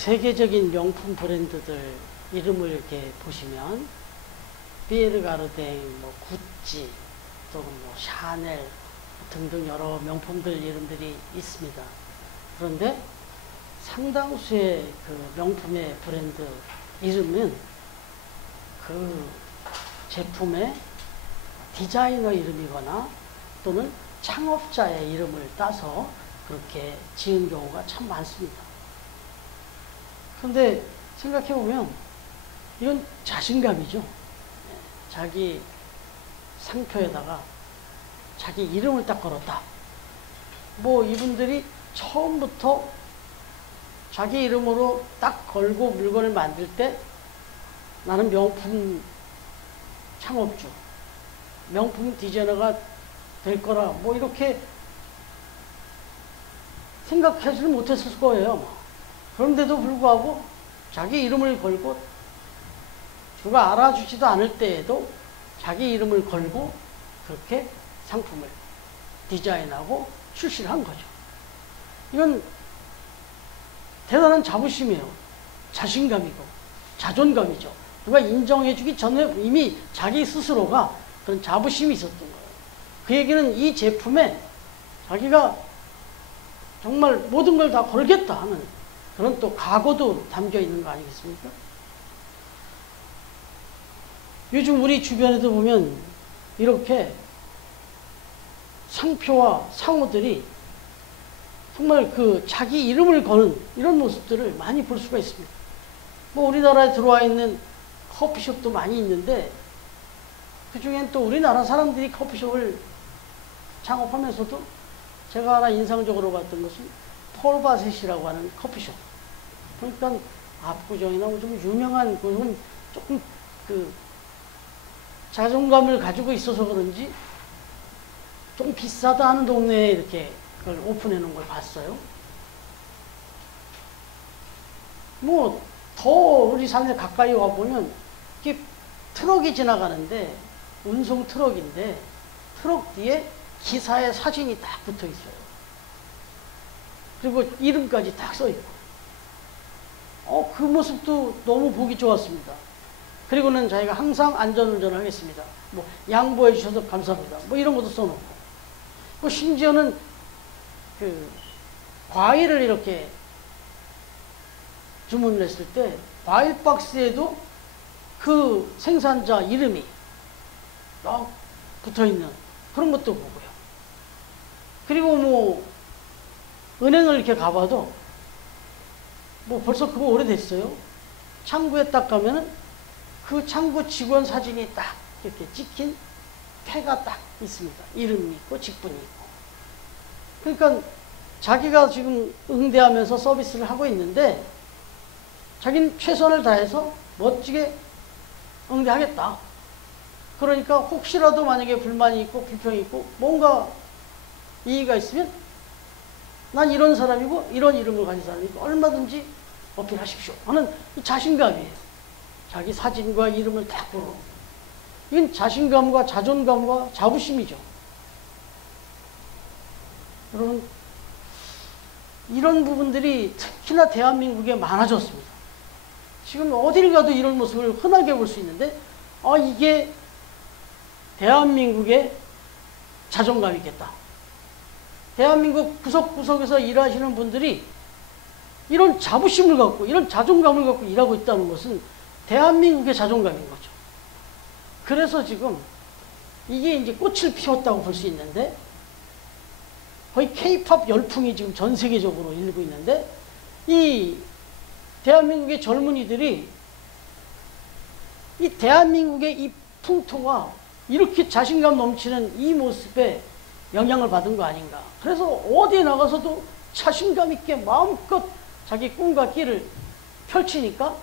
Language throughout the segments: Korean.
세계적인 명품 브랜드들 이름을 이렇게 보시면 피에르 가르댕, 뭐 구찌, 또 뭐 샤넬 등등 여러 명품들 이름들이 있습니다. 그런데 상당수의 그 명품의 브랜드 이름은 그 제품의 디자이너 이름이거나 또는 창업자의 이름을 따서 그렇게 지은 경우가 참 많습니다. 그런데 생각해보면 이건 자신감이죠. 자기 상표에다가 자기 이름을 딱 걸었다. 뭐 이분들이 처음부터 자기 이름으로 딱 걸고 물건을 만들 때 나는 명품 창업주, 명품 디자이너가 될 거라 뭐 이렇게 생각하지는 못했을 거예요. 그런데도 불구하고 자기 이름을 걸고 누가 알아주지도 않을 때에도 자기 이름을 걸고 그렇게 상품을 디자인하고 출시를 한 거죠. 이건 대단한 자부심이에요. 자신감이고 자존감이죠. 누가 인정해주기 전에 이미 자기 스스로가 그런 자부심이 있었던 거예요. 그 얘기는 이 제품에 자기가 정말 모든 걸 다 걸겠다 하는 그런 또 각오도 담겨 있는 거 아니겠습니까? 요즘 우리 주변에도 보면 이렇게 상표와 상호들이 정말 그 자기 이름을 거는 이런 모습들을 많이 볼 수가 있습니다. 뭐 우리나라에 들어와 있는 커피숍도 많이 있는데 그 중엔 또 우리나라 사람들이 커피숍을 창업하면서도 제가 하나 인상적으로 봤던 것은 폴바셋이라고 하는 커피숍. 그러니까 압구정이나 좀 유명한 조금 그 자존감을 가지고 있어서 그런지 좀 비싸다 하는 동네에 이렇게 그걸 오픈해 놓은 걸 봤어요. 뭐 더 우리 산에 가까이 와 보면 이렇게 트럭이 지나가는데 운송 트럭인데 트럭 뒤에 기사의 사진이 딱 붙어 있어요. 그리고 이름까지 딱 써 있고. 그 모습도 너무 보기 좋았습니다. 그리고는 자기가 항상 안전운전을 하겠습니다. 뭐 양보해 주셔서 감사합니다. 뭐 이런 것도 써놓고. 뭐 심지어는 그 과일을 이렇게 주문을 했을 때 과일 박스에도 그 생산자 이름이 막 붙어있는 그런 것도 보고요. 그리고 뭐 은행을 이렇게 가봐도 뭐 벌써 그거 오래됐어요. 창구에 딱 가면은 그 창구 직원 사진이 딱 이렇게 찍힌 패가 딱 있습니다. 이름이 있고 직분이 있고. 그러니까 자기가 지금 응대하면서 서비스를 하고 있는데 자기는 최선을 다해서 멋지게 응대하겠다. 그러니까 혹시라도 만약에 불만이 있고 불평이 있고 뭔가 이의가 있으면 난 이런 사람이고 이런 이름을 가진 사람이고 얼마든지 어필하십시오 하는 자신감이에요. 자기 사진과 이름을 딱 걸어. 이건 자신감과 자존감과 자부심이죠. 여러분, 이런 부분들이 특히나 대한민국에 많아졌습니다. 지금 어딜 가도 이런 모습을 흔하게 볼 수 있는데 이게 대한민국의 자존감이겠다. 대한민국 구석구석에서 일하시는 분들이 이런 자부심을 갖고 이런 자존감을 갖고 일하고 있다는 것은 대한민국의 자존감인 거죠. 그래서 지금 이게 이제 꽃을 피웠다고 볼 수 있는데 거의 K-팝 열풍이 지금 전 세계적으로 일고 있는데 이 대한민국의 젊은이들이 이 대한민국의 이 풍토와 이렇게 자신감 넘치는 이 모습에 영향을 받은 거 아닌가. 그래서 어디에 나가서도 자신감 있게 마음껏 자기 꿈과 끼를 펼치니까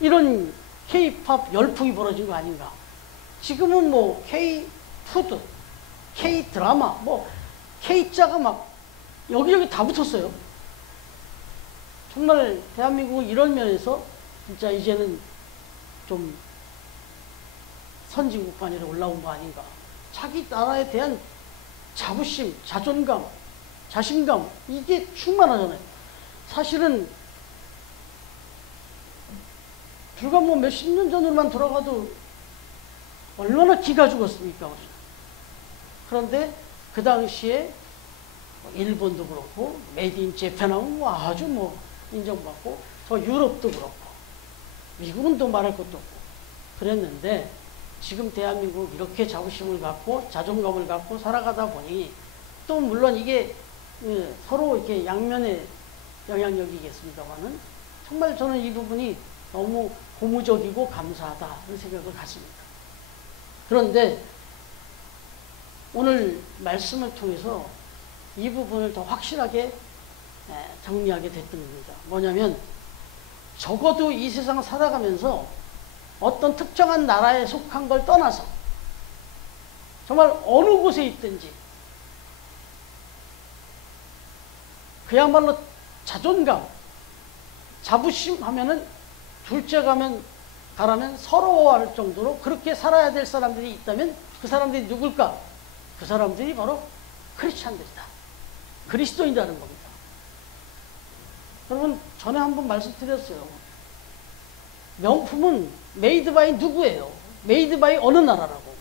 이런 K-팝 열풍이 벌어진 거 아닌가. 지금은 뭐 K-푸드, K-드라마, 뭐 K자가 막 여기저기 다 붙었어요. 정말 대한민국은 이런 면에서 진짜 이제는 좀 선진국반열에 올라온 거 아닌가. 자기 나라에 대한 자부심, 자존감, 자신감 이게 충만하잖아요. 사실은 불과 뭐 몇십 년 전으로만 돌아가도 얼마나 기가 죽었습니까, 우리는. 그런데 그 당시에 일본도 그렇고 메이드 인 재팬하고 아주 뭐 인정받고, 더 유럽도 그렇고 미국은 또 말할 것도 없고 그랬는데, 지금 대한민국 이렇게 자부심을 갖고 자존감을 갖고 살아가다 보니, 또 물론 이게 서로 이렇게 양면의 영향력이겠습니다만은, 정말 저는 이 부분이 너무 고무적이고 감사하다 그런 생각을 갖습니다. 그런데 오늘 말씀을 통해서 이 부분을 더 확실하게 정리하게 됐던 겁니다. 뭐냐면, 적어도 이 세상 살아가면서 어떤 특정한 나라에 속한 걸 떠나서 정말 어느 곳에 있든지 그야말로 자존감, 자부심 하면은 둘째 가라면 서러워할 정도로 그렇게 살아야 될 사람들이 있다면 그 사람들이 누굴까? 그 사람들이 바로 크리스찬들이다. 그리스도인이라는 겁니다. 여러분, 전에 한번 말씀드렸어요. 명품은 메이드 바이 누구예요? 메이드 바이 어느 나라라고.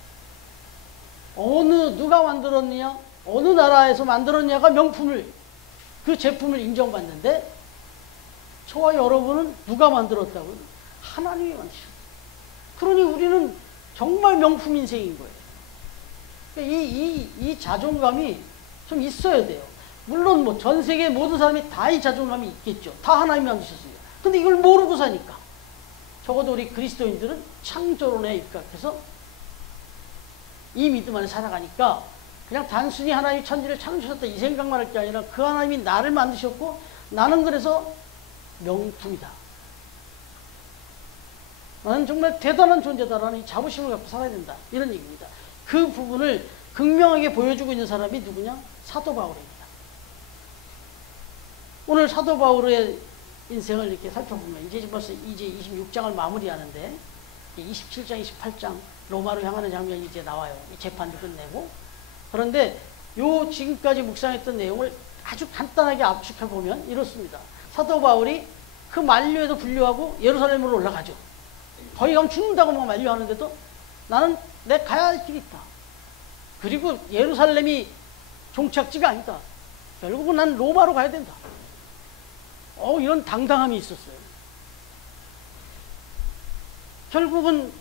누가 만들었느냐? 어느 나라에서 만들었냐가 명품을, 그 제품을 인정받는데, 저와 여러분은 누가 만들었다고요? 하나님이 만드셨어요. 그러니 우리는 정말 명품 인생인 거예요. 이 자존감이 좀 있어야 돼요. 물론 뭐 전 세계 모든 사람이 다 이 자존감이 있겠죠. 다 하나님이 만드셨어요. 근데 이걸 모르고 사니까, 적어도 우리 그리스도인들은 창조론에 입각해서 이 믿음 안에 살아가니까, 그냥 단순히 하나님이 천지를 창조하셨다 이 생각만 할 게 아니라, 그 하나님이 나를 만드셨고 나는 그래서 명품이다, 나는 정말 대단한 존재다라는 이 자부심을 갖고 살아야 된다, 이런 얘기입니다. 그 부분을 극명하게 보여주고 있는 사람이 누구냐? 사도 바울입니다. 오늘 사도 바울의 인생을 이렇게 살펴보면, 이제 벌써 26장을 마무리하는데, 27장, 28장 로마로 향하는 장면이 이제 나와요. 이 재판을 끝내고. 그런데 요 지금까지 묵상했던 내용을 아주 간단하게 압축해보면 이렇습니다. 사도 바울이 그 만류에도 불구하고 예루살렘으로 올라가죠. 거기 가면 죽는다고 막 만류하는데도, 나는 내 가야 할 길이 있다. 그리고 예루살렘이 종착지가 아니다. 결국은 난 로마로 가야 된다. 이런 당당함이 있었어요. 결국은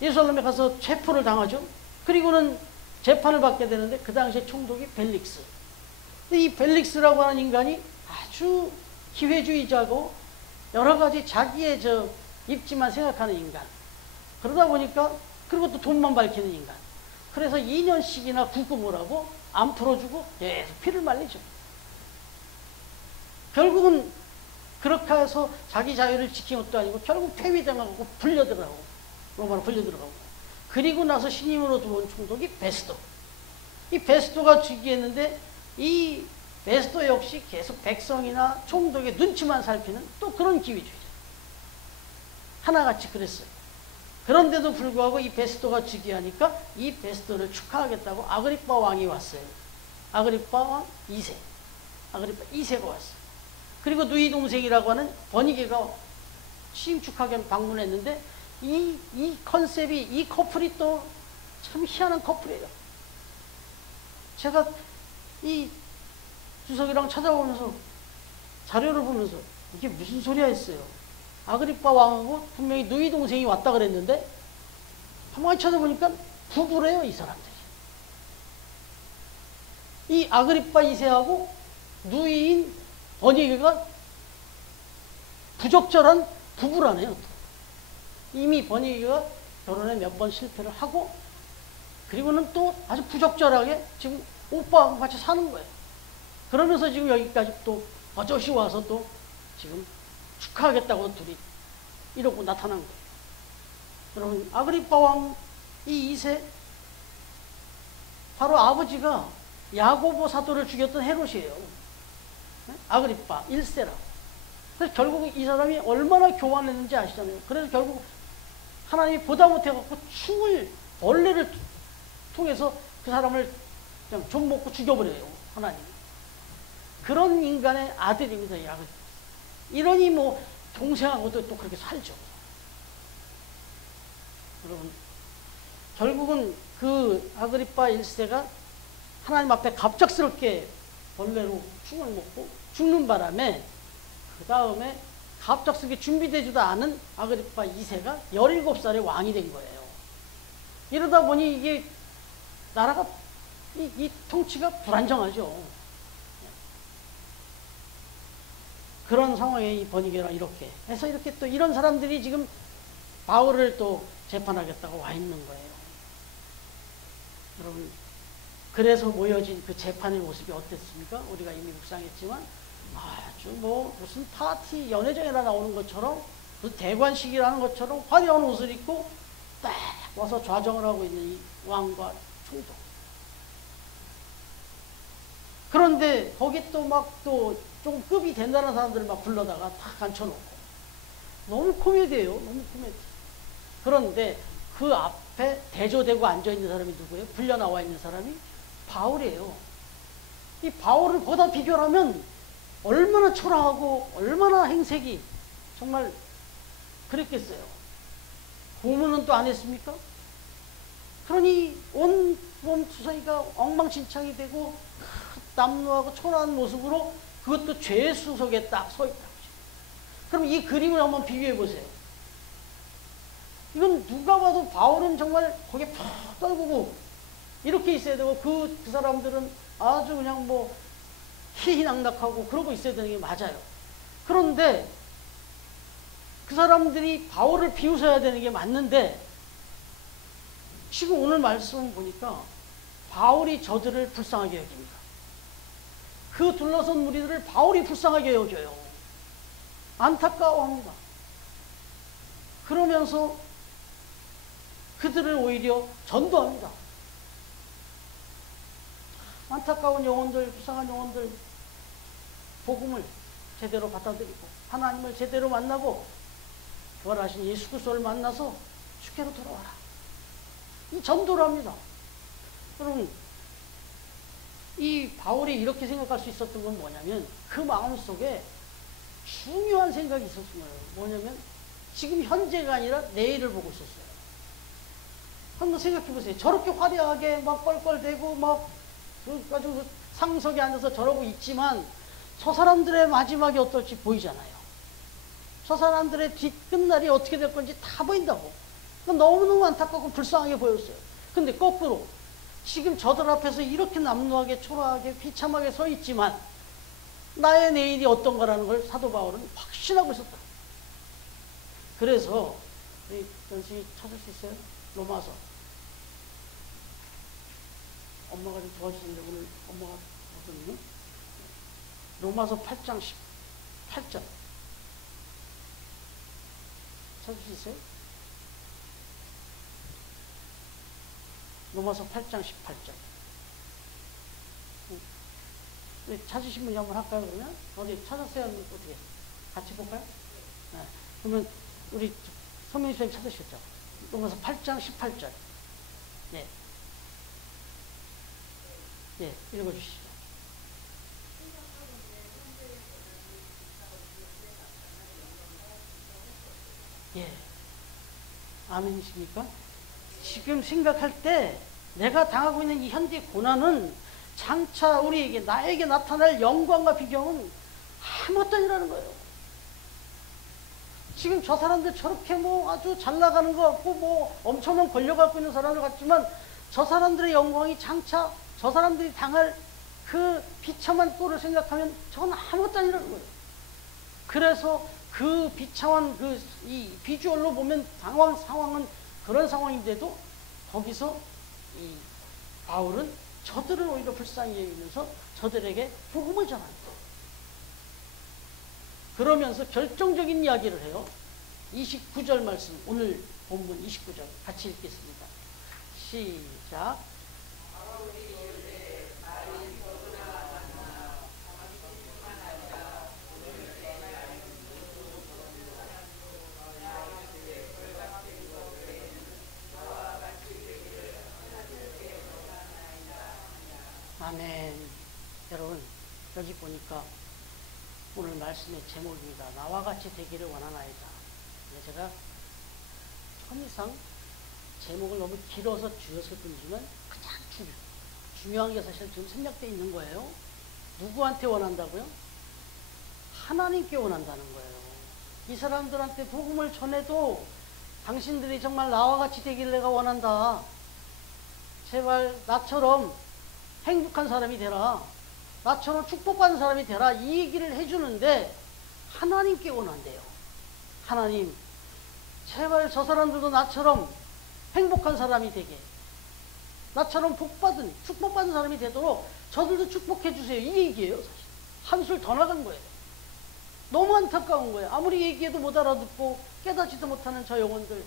예루살렘에 가서 체포를 당하죠. 그리고는 재판을 받게 되는데, 그 당시에 총독이 벨릭스. 이 벨릭스라고 하는 인간이 아주 기회주의자고 여러 가지 자기의 입지만 생각하는 인간. 그러다 보니까, 그리고 또 돈만 밝히는 인간. 그래서 2년씩이나 구금을 하고 안 풀어주고 계속 피를 말리죠. 결국은 그렇게 해서 자기 자유를 지킨 것도 아니고 결국 폐위당하고 불려들어가고, 로마로 불려들어가고, 그리고 나서 신임으로 들어온 총독이 베스도. 이 베스도가 즉위했는데, 이 베스도 역시 계속 백성이나 총독의 눈치만 살피는 또 그런 기회주의자. 하나같이 그랬어요. 그런데도 불구하고 이 베스도가 즉위하니까 이 베스도를 축하하겠다고 아그리빠 왕이 왔어요. 아그리빠 왕 2세. 아그리빠 2세가 왔어요. 그리고 누이 동생이라고 하는 버니게가 취임 축하하게 방문했는데, 이 컨셉이, 이 커플이 또 참 희한한 커플이에요. 제가 이 주석이랑 찾아보면서, 자료를 보면서 이게 무슨 소리야 했어요. 아그리빠 왕하고 분명히 누이 동생이 왔다 그랬는데, 가만히 찾아보니까 부부래요, 이 사람들이. 이 아그리빠 2세하고 누이인 버니게가 부적절한 부부라네요. 이미 버니게가 결혼에 몇 번 실패를 하고, 그리고는 또 아주 부적절하게 지금 오빠하고 같이 사는 거예요. 그러면서 지금 여기까지 또 어저씨 와서 또 지금 축하하겠다고 둘이 이러고 나타난 거예요. 여러분, 아그리빠 왕 이 2세, 바로 아버지가 야고보 사도를 죽였던 헤롯이에요. 아그리빠 1세라고. 그래서 결국 이 사람이 얼마나 교만했는지 아시잖아요. 그래서 결국 하나님이 보다 못해갖고 벌레를 통해서 그 사람을 그냥 좀 먹고 죽여버려요, 하나님이. 그런 인간의 아들입니다, 이 아그리빠. 이러니 뭐 동생하고도 또 그렇게 살죠. 여러분, 결국은 그 아그리파 1세가 하나님 앞에 갑작스럽게 벌레로 충을 먹고 죽는 바람에 그 다음에 갑작스럽게 준비되지도 않은 아그리파 2세가 17살에 왕이 된 거예요. 이러다 보니 이게 나라가 이 통치가 불안정하죠. 그런 상황의 번이게라 이렇게 해서 이렇게 또 이런 사람들이 지금 바울을 또 재판하겠다고 와 있는 거예요. 여러분, 그래서 모여진 그 재판의 모습이 어땠습니까? 우리가 이미 묵상했지만 아주 뭐 무슨 파티 연회장에나 나오는 것처럼 그 대관식이라는 것처럼 화려한 옷을 입고 딱 와서 좌정을 하고 있는 이 왕과 총독. 그런데 거기 또 막 또 좀 급이 된다는 사람들을 막 불러다가 탁 앉혀놓고 너무 코미디예요. 너무 코미디. 그런데 그 앞에 대조되고 앉아있는 사람이 누구예요? 불려 나와 있는 사람이 바울이에요. 이 바울을 거기다 비교하면 얼마나 초라하고 얼마나 행색이 정말 그랬겠어요. 고문은 또 안 했습니까? 그러니 온 몸 투성이가 엉망진창이 되고 남루하고 초라한 모습으로 그것도 죄수석에 딱 서 있다. 그럼 이 그림을 한번 비교해 보세요. 이건 누가 봐도 바울은 정말 거기에 푹 떨구고 이렇게 있어야 되고 그 사람들은 아주 그냥 뭐 희희낙낙하고 그러고 있어야 되는 게 맞아요. 그런데 그 사람들이 바울을 비웃어야 되는 게 맞는데 지금 오늘 말씀을 보니까 바울이 저들을 불쌍하게 여깁니다. 그 둘러선 무리들을 바울이 불쌍하게 여겨요. 안타까워합니다. 그러면서 그들을 오히려 전도합니다. 안타까운 영혼들, 불쌍한 영혼들 복음을 제대로 받아들이고 하나님을 제대로 만나고 부활하신 예수 그리스도를 만나서 주께로 돌아와라. 이 전도를 합니다. 여러분, 이 바울이 이렇게 생각할 수 있었던 건 뭐냐면 그 마음속에 중요한 생각이 있었던 거예요. 뭐냐면 지금 현재가 아니라 내일을 보고 있었어요. 한번 생각해 보세요. 저렇게 화려하게 막 껄껄대고 막 아주 상석에 앉아서 저러고 있지만 저 사람들의 마지막이 어떨지 보이잖아요. 저 사람들의 뒷끝날이 어떻게 될 건지 다 보인다고. 너무너무 안타깝고 불쌍하게 보였어요. 근데 거꾸로 지금 저들 앞에서 이렇게 남루하게 초라하게 비참하게 서 있지만 나의 내일이 어떤 거라는 걸 사도 바울은 확신하고 있었다. 그래서 연수이 찾을 수 있어요? 로마서. 엄마가 좀 도와주시는데 오늘 엄마가 어떤 로마서 8장 18절 찾을 수 있어요? 로마서 8장 18절. 찾으신 분이 한번 할까요, 그러면? 어디 찾았어요? 어떻게? 같이 볼까요? 네. 그러면 우리 선생님 선생님 찾으셨죠? 로마서 8장 18절. 네. 네, 읽어주시죠. 예. 아멘이십니까? 지금 생각할 때 내가 당하고 있는 이 현재 고난은 장차 우리에게 나에게 나타날 영광과 비경은 아무것도 아니라는 거예요. 지금 저 사람들 저렇게 뭐 아주 잘 나가는 것 같고 뭐 엄청난 권력 갖고 있는 사람들 같지만 저 사람들의 영광이 장차 저 사람들이 당할 그 비참한 꼴을 생각하면 저건 아무것도 아니라는 거예요. 그래서 그 비참한 이 비주얼로 보면 상황은 그런 상황인데도 거기서 이 바울은 저들을 오히려 불쌍히 여기면서 저들에게 복음을 전합니다. 그러면서 결정적인 이야기를 해요. 29절 말씀, 오늘 본문 29절 같이 읽겠습니다. 시작. 아멘. 여러분, 여기 보니까 오늘 말씀의 제목입니다. 나와 같이 되기를 원하나이다. 제가 천이상 제목을 너무 길어서 줄였을 뿐이지만 가장 중요한 게 사실 지금 생략되어 있는 거예요. 누구한테 원한다고요? 하나님께 원한다는 거예요. 이 사람들한테 복음을 전해도 당신들이 정말 나와 같이 되길 내가 원한다. 제발 나처럼 행복한 사람이 되라. 나처럼 축복받는 사람이 되라. 이 얘기를 해주는데 하나님께 원한대요. 하나님, 제발 저 사람들도 나처럼 행복한 사람이 되게, 나처럼 복받은, 축복받는 사람이 되도록 저들도 축복해 주세요. 이 얘기예요. 사실 한술 더 나간 거예요. 너무 안타까운 거예요. 아무리 얘기해도 못 알아듣고 깨닫지도 못하는 저 영혼들.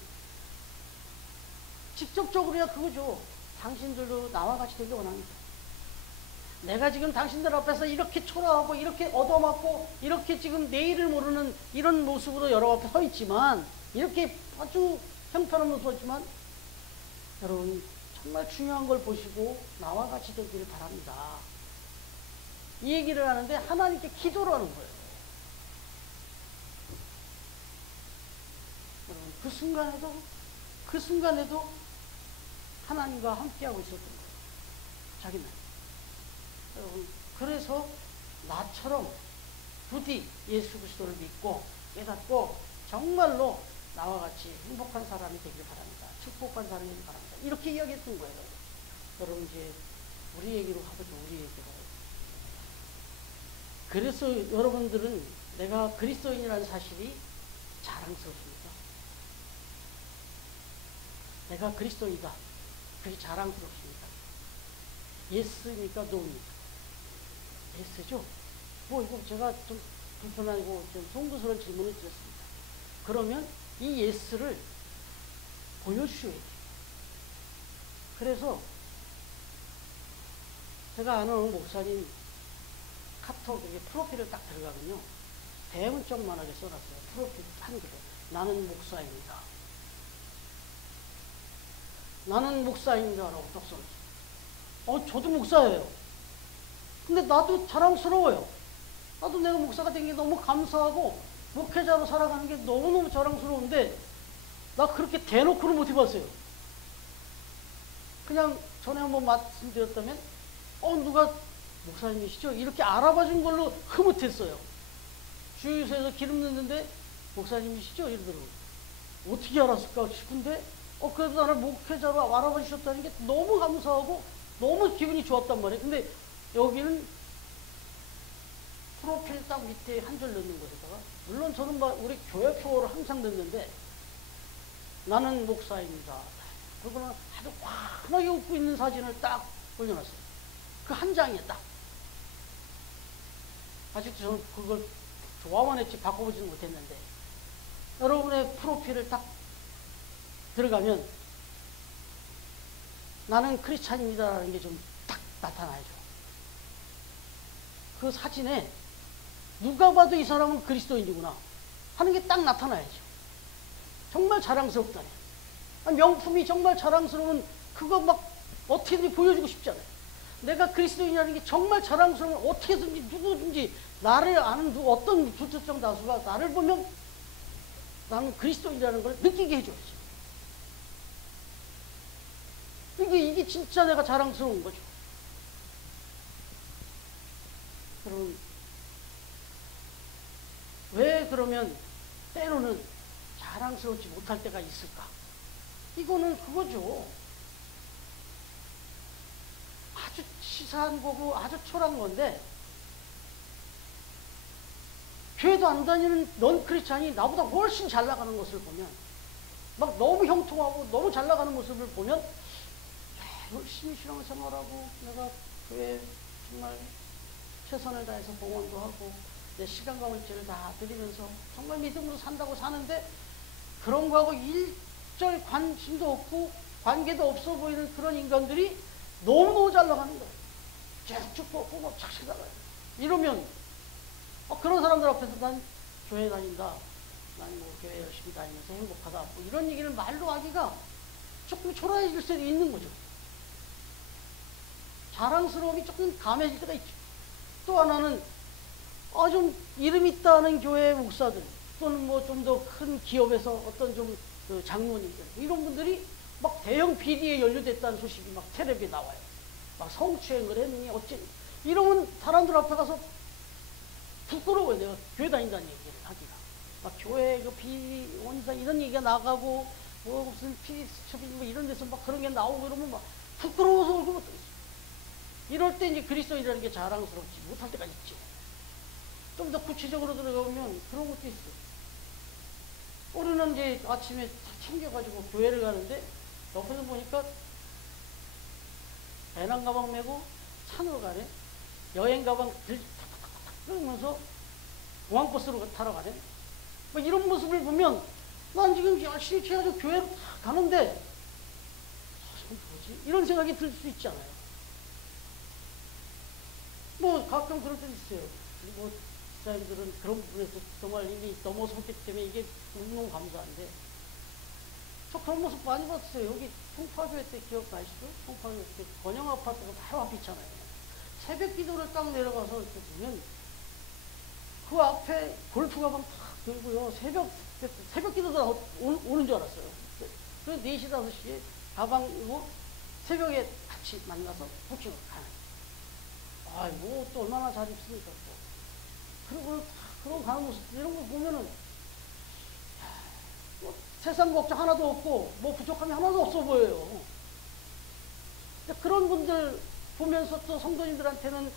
직접적으로야 그거죠. 당신들도 나와 같이 되기 원합니다. 내가 지금 당신들 앞에서 이렇게 초라하고 이렇게 얻어맞고 이렇게 지금 내일을 모르는 이런 모습으로 여러 앞에 서 있지만, 이렇게 아주 형편없는 모습을 있지만, 여러분 정말 중요한 걸 보시고 나와 같이 되기를 바랍니다. 이 얘기를 하는데 하나님께 기도를 하는 거예요. 여러분 그 순간에도 하나님과 함께하고 있었던 거예요. 자기는. 여러분, 그래서 나처럼 부디 예수 그리스도를 믿고 깨닫고 정말로 나와 같이 행복한 사람이 되길 바랍니다. 축복한 사람이 되길 바랍니다. 이렇게 이야기했던 거예요. 여러분, 이제 우리 얘기로 가보죠. 우리 얘기로. 그래서 여러분들은 내가 그리스도인이라는 사실이 자랑스럽습니다. 내가 그리스도이다. 그게 자랑스럽습니다. 예스입니까? 노입니까? 예스죠? 이거 제가 좀 불편하고 좀 송구스러운 질문을 드렸습니다. 그러면 이 예스를 보여주셔야 돼요. 그래서 제가 아는 목사님 카톡에 프로필을 딱 들어가면요, 대문짝만하게 써놨어요. 프로필 한글에. 나는 목사입니다. 나는 목사입니다. 라고 딱 써놨어요. 저도 목사예요. 근데 나도 자랑스러워요. 나도 내가 목사가 된 게 너무 감사하고 목회자로 살아가는 게 너무너무 자랑스러운데, 나 그렇게 대놓고는 못 해봤어요. 그냥 전에 한번 말씀드렸다면 누가 목사님이시죠? 이렇게 알아봐 준 걸로 흐뭇했어요. 주유소에서 기름 넣는데 목사님이시죠? 이러더라고요. 어떻게 알았을까 싶은데 그래도 나를 목회자로 알아봐 주셨다는 게 너무 감사하고 너무 기분이 좋았단 말이에요. 근데 여기는 프로필 딱 밑에 한 줄 넣는 거에다가, 물론 저는 우리 교회 표어를 항상 넣는데 나는 목사입니다. 그거는 아주 환하게 웃고 있는 사진을 딱 올려놨어요. 그 한 장에 딱. 아직도 저는 그걸 좋아만 했지 바꿔보지는 못했는데, 여러분의 프로필을 딱 들어가면 나는 크리스찬입니다라는 게 좀 딱 나타나죠. 그 사진에 누가 봐도 이 사람은 그리스도인이구나 하는 게 딱 나타나야죠. 정말 자랑스럽다네. 명품이 정말 자랑스러운 그거 막 어떻게든지 보여주고 싶잖아요. 내가 그리스도인이라는 게 정말 자랑스러우면 어떻게든지 누구든지 나를 아는 어떤 불특정 다수가 나를 보면 나는 그리스도인이라는 걸 느끼게 해줘야지. 이게 진짜 내가 자랑스러운 거죠. 여러분, 왜 그러면 때로는 자랑스럽지 못할 때가 있을까? 이거는 그거죠. 아주 치사한 거고 아주 초라한 건데, 교회도 안 다니는 넌 크리스찬이 나보다 훨씬 잘 나가는 것을 보면, 막 너무 형통하고 너무 잘 나가는 모습을 보면, 열심히 신앙생활하고 내가 교회에 정말 최선을 다해서 봉헌도 하고 내 시간과 물질을 다 드리면서 정말 믿음으로 산다고 사는데, 그런 거하고 일절 관심도 없고 관계도 없어 보이는 그런 인간들이 너무너무 잘 나가는 거예요. 쭉쭉 뽑고 막 착착 나가요. 이러면 그런 사람들 앞에서 난 교회 다닌다, 난 뭐 교회 열심히 다니면서 행복하다, 뭐 이런 얘기를 말로 하기가 조금 초라해질 수도 있는 거죠. 자랑스러움이 조금 감해질 때가 있죠. 또 하나는 좀 이름 있다는 교회 목사들, 또는 뭐 좀 더 큰 기업에서 어떤 좀 장로님들, 이런 분들이 막 대형 비리에 연루됐다는 소식이 막 텔레비에 나와요. 막 성추행을 했니 어쩌니 이러면 사람들 앞에 가서 부끄러워요. 내가 교회 다닌다는 얘기를 하기가. 막 교회 그 비리 원상 이런 얘기가 나가고 뭐 무슨 피리수첩이 뭐 이런 데서 막 그런 게 나오고 이러면 막 부끄러워서 울고 못 있어. 이럴 때 이제 그리스도인이라는 게 자랑스럽지 못할 때가 있죠. 좀 더 구체적으로 들어가보면 그런 것도 있어. 우리는 이제 아침에 다 챙겨가지고 교회를 가는데 옆에서 보니까 배낭 가방 메고 산으로 가네. 여행 가방 탁탁탁탁 끌면서 공항버스로 타러 가네. 뭐 이런 모습을 보면 난 지금 열심히 취해가지고 교회로 탁 가는데 뭐지? 이런 생각이 들 수 있잖아요. 뭐 가끔 그럴 때도 있어요. 뭐 사람들은 그런 부분에서 정말 이미 넘어섰기 때문에 이게 너무너무 감사한데 저 그런 모습 많이 봤어요. 여기 풍파교회 때 기억나시죠? 풍파교회 때 번영 아파트가 바로 앞에 있잖아요. 새벽 기도를 딱 내려가서 이렇게 보면 그 앞에 골프 가방 탁 들고요. 새벽 기도도 오는 줄 알았어요. 그래서 4시, 5시에 가방 이고 새벽에 같이 만나서 부킹을 가는. 아이고, 또 얼마나 잘 입습니까, 또. 그리고 그런 가는 모습, 이런 거 보면은, 뭐 세상 걱정 하나도 없고, 뭐 부족함이 하나도 없어 보여요. 그런 분들 보면서 또 성도님들한테는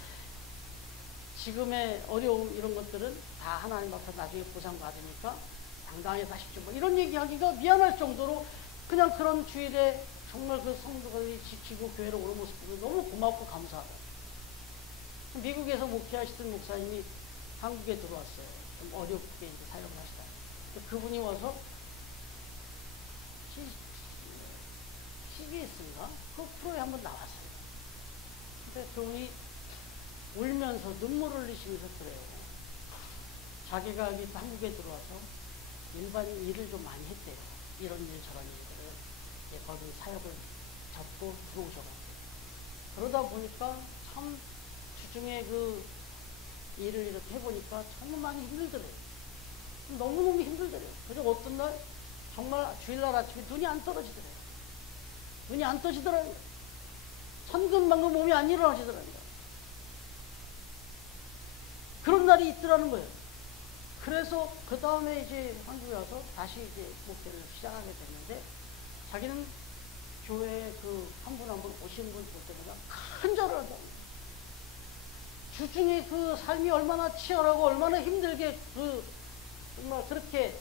지금의 어려움 이런 것들은 다 하나님 앞에 나중에 보상받으니까 당당히 사십시오. 뭐 이런 얘기하기가 미안할 정도로 그냥 그런 주일에 정말 그 성도들이 지키고 교회로 오는 모습 보면 너무 고맙고 감사하다. 미국에서 목회하시던 목사님이 한국에 들어왔어요. 좀 어렵게 이제 사역을 하시다. 그분이 와서 CBS인가? 그 프로에 한번 나왔어요. 근데 그분이 울면서 눈물을 흘리시면서 그래요. 자기가 한국에 들어와서 일반인 일을 좀 많이 했대요. 이런 일 저런 일들을 거기 사역을 잡고 들어오셔가지고 그러다 보니까 참 주중에 그 일을 이렇게 해보니까 정말 많이 힘들더래요. 너무너무 힘들더래요. 그리고 어떤 날 정말 주일날 아침에 눈이 안 떨어지더래요. 눈이 안 떠지더라고요. 천근만근 몸이 안 일어나지더라고요. 그런 날이 있더라는 거예요. 그래서 그 다음에 이제 한국에 와서 다시 이제 목회를 시작하게 됐는데 자기는 교회 그 한 분 한 분 오시는 분 볼 때마다 간절을 하다. 주중에 그 삶이 얼마나 치열하고 얼마나 힘들게 정말 그렇게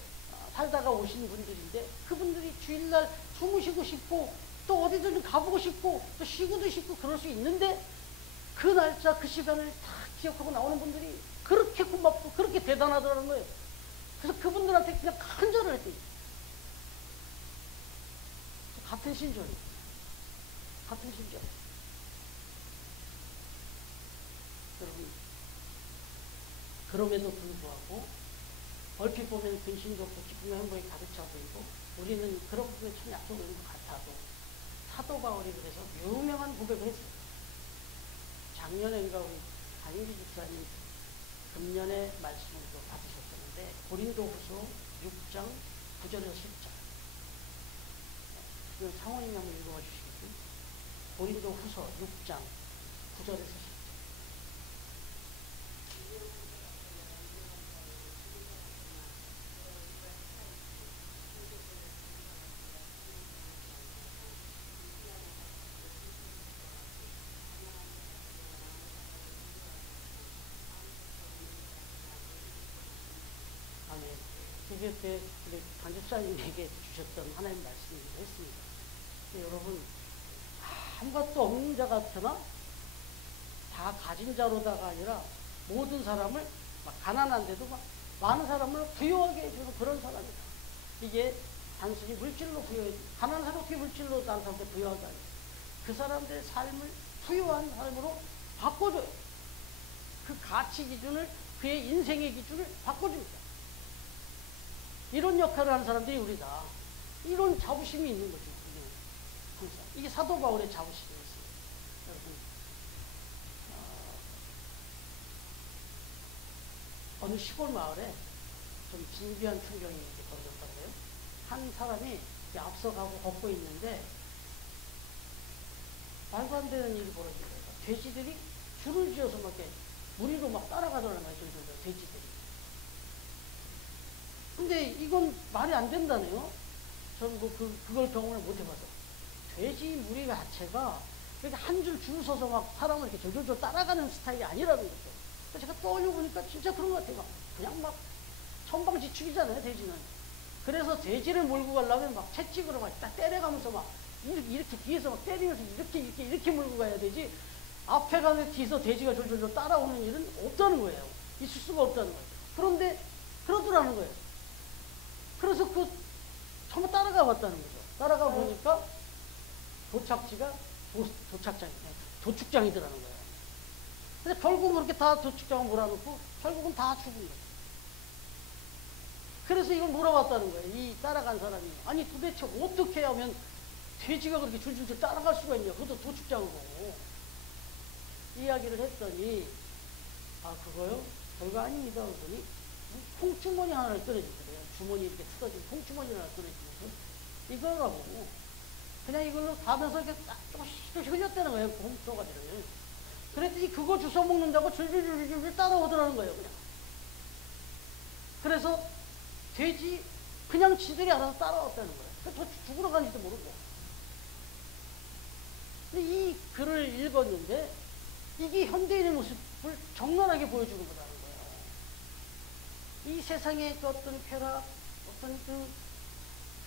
살다가 오신 분들인데 그분들이 주일날 주무시고 싶고 또 어디든 가보고 싶고 또 쉬고도 싶고 그럴 수 있는데 그 날짜 그 시간을 다 기억하고 나오는 분들이 그렇게 고맙고 그렇게 대단하더라는 거예요. 그래서 그분들한테 그냥 간절을 했대요. 같은 신조예요. 같은 신조. 여러분, 그럼에도 불구하고 얼핏 보면 근심도 없고 기쁨의 행복이 가득 차 보이고 우리는 그런 부분에 참 약속인 것 같아도 사도 바울이 그래서 유명한 고백을 했어요. 작년엔가 우리 강일희 집사님 금년에 말씀을 또 받으셨었는데 고린도후서 6장 9절에서 10절 그 상원님이 한번 읽어봐 주시겠어요? 고린도후서 6장 9절에서 10절. 그게 때 단집사님에게 주셨던 하나님 말씀이기도 했습니다. 여러분, 아무것도 없는 자 같으나 다 가진 자로다가 아니라 모든 사람을 막 가난한데도 막 많은 사람을 부유하게 해주는 그런 사람이다. 이게 단순히 물질로 부여해, 가난한 사람이 어떻게 물질로 다른 사람한테 부유하다. 그 사람들의 삶을 부유한 삶으로 바꿔줘요. 그 가치 기준을, 그의 인생의 기준을 바꿔줍니다. 이런 역할을 하는 사람들이 우리다. 이런 자부심이 있는 거죠. 항상. 이게 사도 바울의 자부심이었어요. 여러분, 어느 시골 마을에 좀 신비한 풍경이 이렇게 벌어졌다고요. 한 사람이 앞서가고 걷고 있는데 말도 안 되는 일이 벌어진 거예요. 돼지들이 줄을 지어서 막 이렇게 무리로 막 따라가더라는 거예요. 돼지들이. 근데 이건 말이 안 된다네요. 저는 그걸 경험을 못 해봐서. 돼지 무리 자체가 이렇게 한 줄 줄 서서 막 사람을 이렇게 졸졸졸 따라가는 스타일이 아니라는 거죠. 그래서 제가 떠올려보니까 진짜 그런 것 같아요. 그냥 막 천방지축이잖아요, 돼지는. 그래서 돼지를 몰고 가려면 막 채찍으로 막 딱 때려가면서 막 이렇게 뒤에서 막 때리면서 이렇게 몰고 가야 되지. 앞에 가면 뒤에서 돼지가 졸졸졸 따라오는 일은 없다는 거예요. 있을 수가 없다는 거예요. 그런데 그러더라는 거예요. 그래서 정말 따라가 봤다는 거죠. 따라가 보니까 도착지가 도축장이더라는 거예요. 근데 결국은 그렇게 다 도축장을 몰아놓고 결국은 다 죽은 거예요. 그래서 이걸 물어봤다는 거예요. 이 따라간 사람이. 아니 도대체 어떻게 하면 돼지가 그렇게 줄줄줄 따라갈 수가 있냐. 그것도 도축장으로. 이야기를 했더니 그거요? 별거 아닙니다. 그러더니 콩주머니 하나를 꺼내주더래요. 주머니 이렇게 뜯어진 콩주머니 하나를 꺼내주면서 이거라고 그냥 이걸로 가면서 이렇게 조금씩 흘렸다는 거예요. 콩조가지를. 그랬더니 그거 주워 먹는다고 줄줄줄줄 따라오더라는 거예요. 그냥. 그래서 돼지 그냥 지들이 알아서 따라왔다는 거예요. 더 죽으러 가는지도 모르고. 근데 이 글을 읽었는데 이게 현대인의 모습을 적나라하게 보여주는 거라는 거예요. 이 세상의 어떤 쾌락, 어떤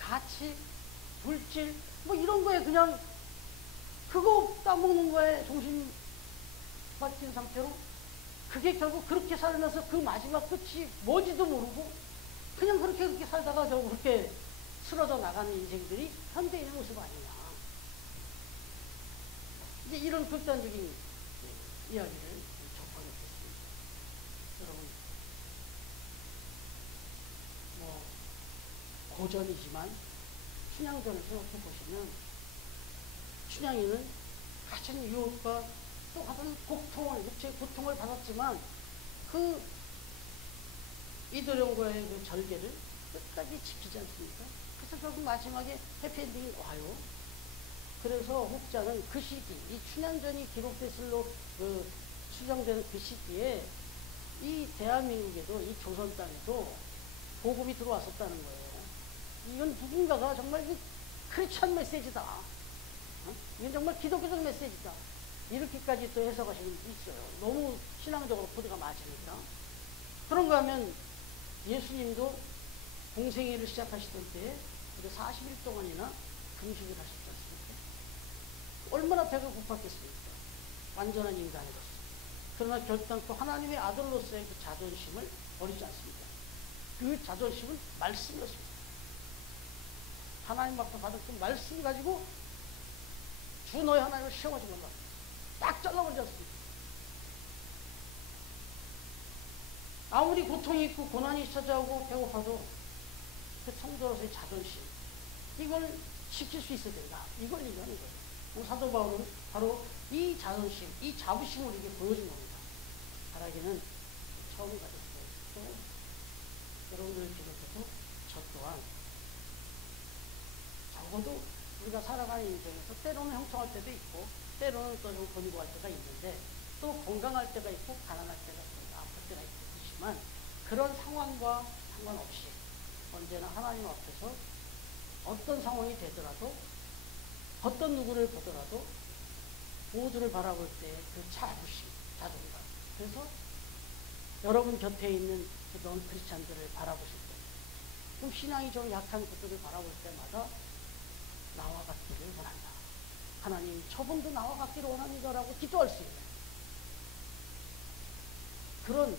가치, 물질, 뭐 이런 거에 그냥 그거 따먹는 거에 정신 빠진 상태로 그게 결국 그렇게 살면서 그 마지막 끝이 뭔지도 모르고 그냥 그렇게 살다가 결국 그렇게 쓰러져 나가는 인생들이 현대인의 모습 아니냐. 이제 이런 극단적인 이야기를 접근했습니다. 여러분, 고전이지만 춘향전을 생각해 보시면 춘향이는 가진 유혹과 또 가진 고통을, 육체의 고통을 받았지만 이도령과의 그 절개를 끝까지 지키지 않습니까? 그래서 결국 마지막에 해피엔딩이 와요. 그래서 혹자는 그 시기, 이 춘향전이 기록됐을로 수정되는 그 시기에 이 대한민국에도, 이 조선 땅에도 복음이 들어왔었다는 거예요. 이건 누군가가 정말 크리스천 메시지다. 이건 정말 기독교적 메시지다. 이렇게까지 또 해석하시는 분이 있어요. 너무 신앙적으로 코드가 맞으니까. 그런가 하면 예수님도 공생애를 시작하시던 때에 40일 동안이나 금식을 하셨지 않습니까? 얼마나 배가 고팠겠습니까? 완전한 인간으로서. 그러나 결단코 하나님의 아들로서의 그 자존심을 버리지 않습니다. 그 자존심은 말씀이었습니다. 하나님 앞에 받은 그 말씀 가지고 주 너의 하나님을 시험하지 말라. 딱 잘라버리지 않습니까? 아무리 고통이 있고 고난이 찾아오고 배고파도 그 성도로서의 자존심, 이걸 지킬 수 있어야 된다. 이걸 얘기하는 거예요. 사도 바울은 바로 이 자존심, 이 자부심을 이렇게 보여준 겁니다. 바라기는 처음 가졌어요. 또 여러분들 비롯해서 저 또한 적어도 우리가 살아가는 인생에서 때로는 형통할 때도 있고 때로는 또 좀 권유할 때가 있는데 또 건강할 때가 있고 가난할 때가 있고 아플 때가 있지만 그런 상황과 상관없이 언제나 하나님 앞에서 어떤 상황이 되더라도 어떤 누구를 보더라도 모두를 바라볼 때 그 자부심, 자존감. 그래서 여러분 곁에 있는 넌 크리스찬들을 바라보실 때, 좀 신앙이 좀 약한 것들을 바라볼 때마다 나와 같기를 원한다. 하나님 저분도 나와 같기를 원합니다라고 기도할 수 있는 그런